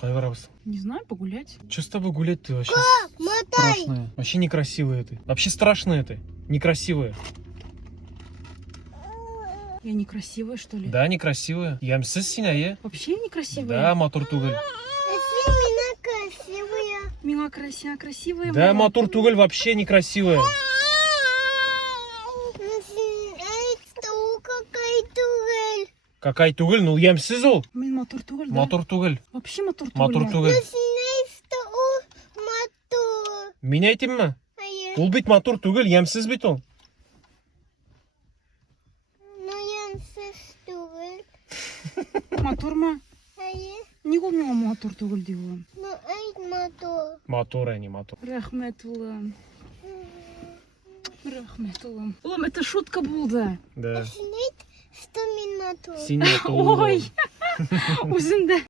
Кай барабыз? Не знаю, погулять. Че с тобой гулять ты вообще? Мотай. Страшная. Вообще некрасивая ты. Вообще страшная ты. Некрасивая. Я некрасивая, что ли? Да, некрасивая. Ямсыз син, әйе? Вообще некрасивая? Да, матур түгел. Ты меня красивая. Мила красивая. Да, мама. матур түгел, вообще некрасивая. Это какая турель. Какай түгел, ну ямсыз ол. Мен мотор түгел, да? Матур түгел. Вообще мотор түгел. Матур ма? түгел. Синейста у мотор. Мен айтайын ба? Ае. Ол бит матур түгел, ямсыз бит ол. Ну я турель. Мотор ма? Ае. Не ол мила мотор түгел деп ойлаймын. Ну айт мотор. Матур, а не матур. Рахмет, улам. Рахмет, улам. Улам, это шутка болды. Да. Синейт, что мен мотор. Син матур. Ой, өзімді